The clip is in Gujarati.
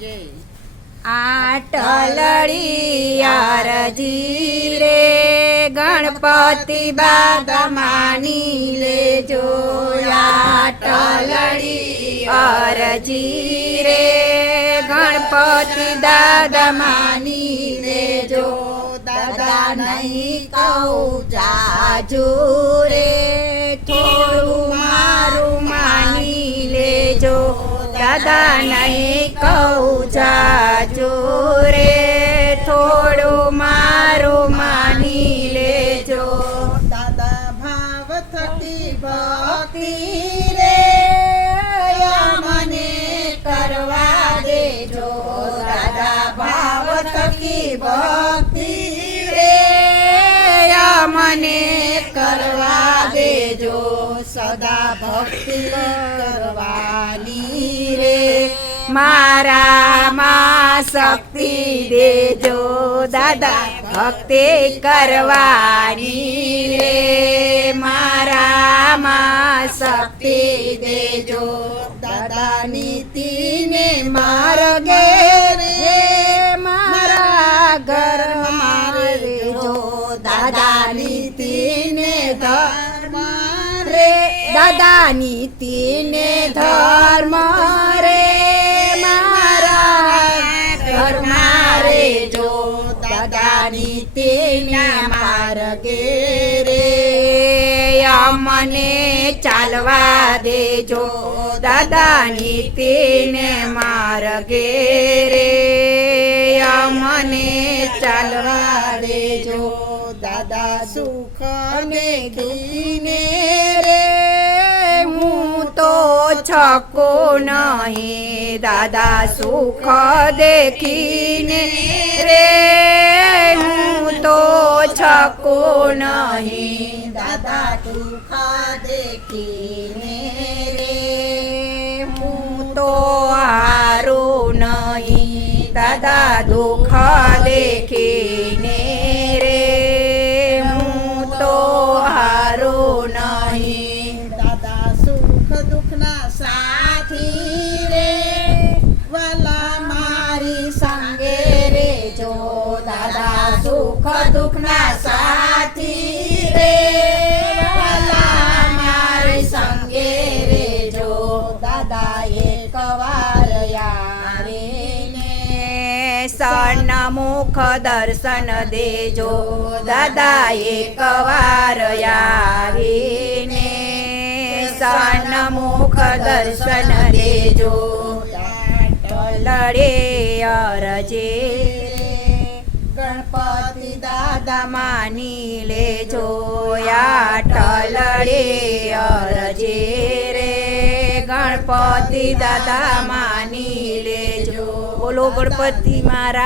જય આટલડી અરજી રે ગણપતિ દાદા માની લેજો આટલડી અરજી રે ગણપતિ દાદા માની લેજો દાદા નહીં કહું જાજુ રે થોડું મારું માની લેજો દાદા નહીં કહું જાજુ રે થોડું મારું માની લેજો દાદા ભાવ થકી ભક્તિ રે મને કરવા દેજો દાદા ભાવ થકી ભક્તિ રે મને કરવા દેજો સદા ભક્તિ કરવાની રે મારામાં શક્તિ દેજો દાદા ભક્તિ કરવાની રે મારામાં શક્તિ દેજો દાદા નીતિને માર્ગે રે મારા ઘરમાં રહેજો દાદા નીતિને ધર્મ રે દાદા નીતિને ધર્મ રે મારા ઘરમાં રહેજો દાદા નીતિને માર્ગે રે મને ચાલવા દેજો દાદા નીતિને માર્ગે રે મને ચાલવા દેજો દાદા સુખ ને ઘીને રે હું તો છકો નહીં દાદા સુખ દેખીને રે હું તો છકો નહીં દાદા સુખ દેખીને રે હું તો હારું નહીં દાદા દુઃખ દેખીને રે હું તો હારું નહીં દાદા સુખ દુઃખના સાથી રે વાલા મારી સંગે રે જો દાદા સુખ દુઃખના સાથી રે વાલા મારી સંગે રે જો દાદા એક વાર યારીને સન્મુખ દર્શન દેજો દાદા એક વાર આવીને સન્મુખ દર્શન દેજો લડે અરજે ગણપતિ દાદા માની લેજો આટલડે અરજે રે ગણપતિ દાદા માની લેજો બોલો ગણપતિ મહારાજ।